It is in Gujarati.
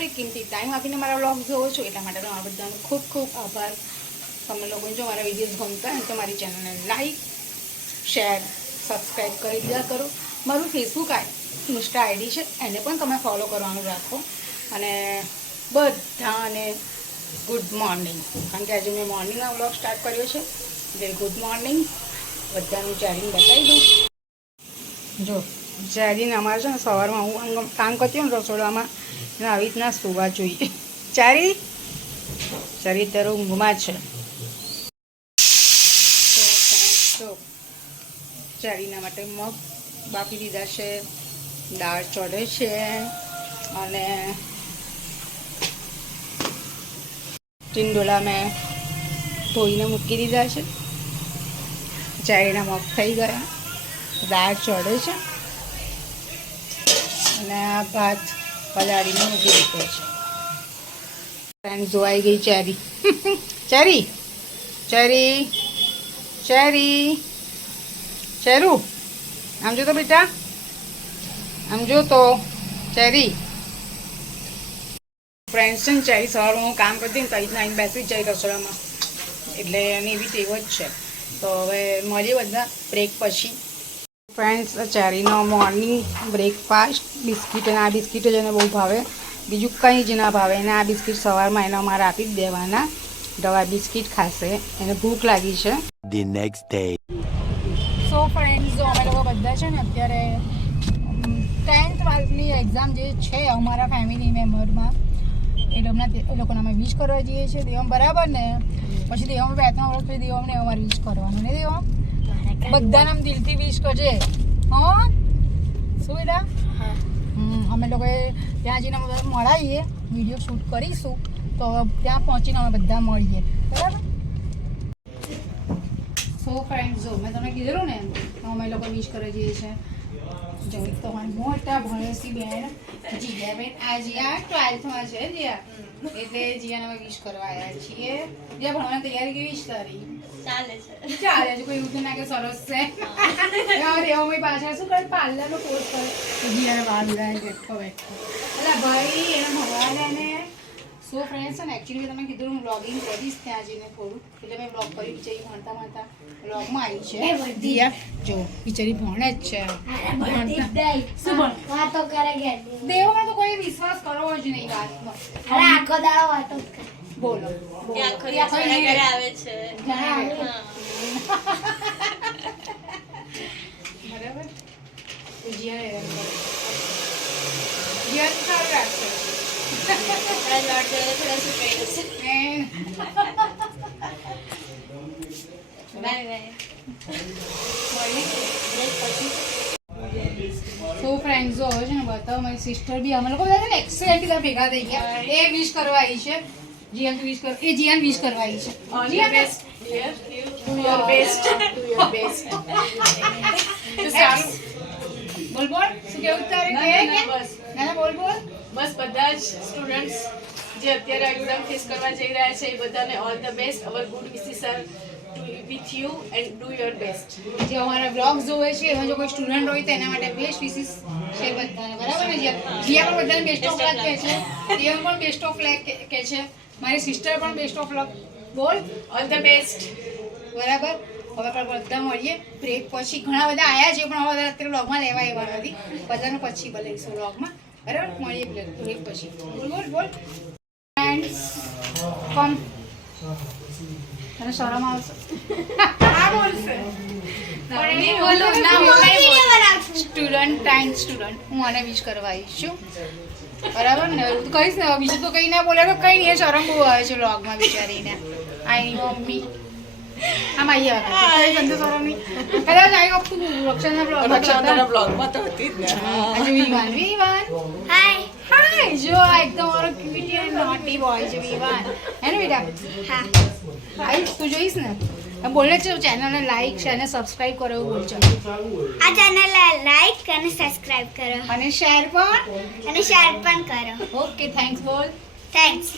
તમારી કિંમતી ટાઈમ આપીને મારા વ્લોગ જોવો છો એટલા માટે તમારા બધાનો ખૂબ ખૂબ આભાર. તમે લોકો જો મારા વિડીયોઝ ગમતા હોય તો મારી ચેનલને લાઈક શેર સબસ્ક્રાઈબ કરી દીધા કરો. મારું ફેસબુક ઇન્સ્ટા આઈડી છે એને પણ તમે ફોલો કરવાનું રાખો. અને બધાને ગુડ મોર્નિંગ, કારણ કે આજે મેં મોર્નિંગના વ્લોગ સ્ટાર્ટ કર્યો છે એટલે ગુડ મોર્નિંગ બધાનું ચારીને બતાવી દઉં. જો ચારીને અમારે છે ને સવારમાં હું કામ કરતી હોય ને રસોડામાં એને આવી રીતના સુવા જોઈએ. ચારી અત્યારે ઊંઘમાં છે. તો ચારીના માટે મગ બાફી દીધા છે, દાળ ચડે છે અને ટીંડોળા મેં ધોઈને મૂકી દીધા છે. ચારીના મગ થઈ ગયા, દાળ ચડે છે અને આ ભાત પલાળીને મૂકી દીધો છે. ફ્રેન્ડ જોવાઈ ગઈ ચારી. ચારી ચારી ચારી ચેરું આમ જો તો બેટા, આમ જો તો ચેરી. ફ્રેન્ડ્સ છે ને ચારી સવારમાં હું કામ કરતી ને તો રીતના આવીને બેસી જ જાય રસોડામાં, એટલે એની એવી ટેવ જ છે. તો હવે મળીએ બધા બ્રેક પછી. ફ્રેન્ડ્સ ચારીનો મોર્નિંગ બ્રેકફાસ્ટ બિસ્કિટ, અને આ બિસ્કિટ જ એને બહુ ભાવે, બીજું કંઈ જ ના ભાવે. એને આ બિસ્કિટ સવારમાં એને અમારે આપી જ દેવાના. દવા બિસ્કિટ ખાશે, એને ભૂખ લાગી છે. The next day. So friends અમે લોકો બધા છે ને અત્યારે 10th ક્લાસની એક્ઝામ જે છે અમારા ફેમિલી મેમ્બરમાં એ લોકોને અમે વિશ કરવા જઈએ છીએ. દેવમ બરાબર ને, પછી દેવમ 2-3 વર્ષ પછી દેવમને અમારે વિશ કરવાનું ને. દેવમ બધાને આમ દિલથી વિશ કરજે. હા શું બેટા? અમે લોકોએ ત્યાં જઈને બધા મળાઈએ, વિડીયો શૂટ કરીશું, તો ત્યાં પહોંચીને અમે બધા મળીએ, બરાબર? સો ફ્રેન્ડ્સ જો મેં તમને કીધેલું ને અમે લોકો વિશ કરી જઈએ છીએ. જવી તો મારી મોટા ભણેસી બેન જીયાબેન આ જીયા 12થમાં છે. જીયા એટલે જીયાને અમે વિશ કરવા આવ્યા છીએ. જીયા ભણવાની તૈયારી કેવી છે તારી? ચાલે છે. કોઈ એવું ના કે સરસ છે. રેવાભાઈ પાછળ શું કરે? પાર્લરનો કોર્સ કરે. જીયાને બહાર ઉડાય બેઠો એટલે ભાઈ એને ભણવા દે ને. સો ફ્રેન્ડ્સ છે ને એકચ્યુઅલી તમે કીધું હું વ્લોગિંગ કરીશ ત્યાં જઈને થોડું, એટલે મેં વ્લોગ કરી બિચારી ભણતા વ્લોગમાં આવી છે. દિયા જો બિચારી ભણે જ છે. દેવમાં તો કોઈ વિશ્વાસ કરવો જ નહીં વાતનો. આખો દાડો વાતો જ કરે. બોલો આવે છે. બરાબર. જીયા સારું રાખશે. સો ફ્રેન્ડ્સ જો હવે છે ને બતાવો મારી સિસ્ટર બી અમે લોકો બધા છે ને એક્સેલેન્ટ બધા ભેગા થઈ ગયા. એ વિશ કરવા આવી છે. જીયાન વિશ કર, એ જીયાન વિશ કરવા આવી છે. જીયાન બેસ્ટ ડુ યોર બેસ્ટ બોલ બોલ શું કેવું તારે? ના બોલ બોલ. બસ બધા જ સ્ટુડન્ટ્સ જે અત્યારે એક્ઝામ ફેસ કરવા જઈ રહ્યા છે એ બધાને all the best. Our good wishes are with you and do your best. જે અમારા બ્લોગ્સ જોવે છે એમાં જો કોઈ સ્ટુડન્ટ હોય તો એના માટે બેસ્ટ વિશિસ છે બધાને, બરાબર ને? જીયા પણ બધાને બેસ્ટ ઓફ લક કહે છે, દેવ પણ બેસ્ટ ઓફ લક કહે છે, મારી સિસ્ટર પણ બેસ્ટ ઓફ લક. બોલ ઓલ ધ બેસ્ટ. બરાબર. હવે પણ બધા મળીએ બ્રેક પછી. ઘણા બધા આવ્યા છે પણ હવે અત્યારે વ્લોગમાં લેવા એવા નથી. બધાને પછી બોલાવીશું વ્લોગમાં, બરાબર? મળીએ બ્રેક પછી. બોલ બોલ બોલ. ફ્રેન્ડ્સ કમ. તને શરમ આવશે? સ્ટુડન્ટ ટાઈમ સ્ટુડન્ટ હું આને વિશ કરવા આવીશ છું, બરાબર ને? તું કહીશ ને બીજું તો કંઈ ના બોલે તો કંઈ નહીં. શરમ બહુ આવે છે વ્લોગમાં બિચારીને. આઈ મમ્મી આમ આવી શરમ નહીં. કદાચ આવી વખત રક્ષાના બ્લોગમાં તો હતી જ ને. વિવાન હાય હાય જો એકદમ મારો ક્યુટી એન્ડ નોટી બોય છે વિવાન. હે ને બેટા? હા આવીશ તું જોઈશ ને. બોલે છે ચેનલને લાઈક શેર અને સબસ્ક્રાઇબ કરો એવું બોલજો. આ ચેનલ લાઈક અને સબસ્ક્રાઇબ કરો અને શેર પણ કરો. ઓકે થેન્ક્સ બોલ. થેન્ક્સ.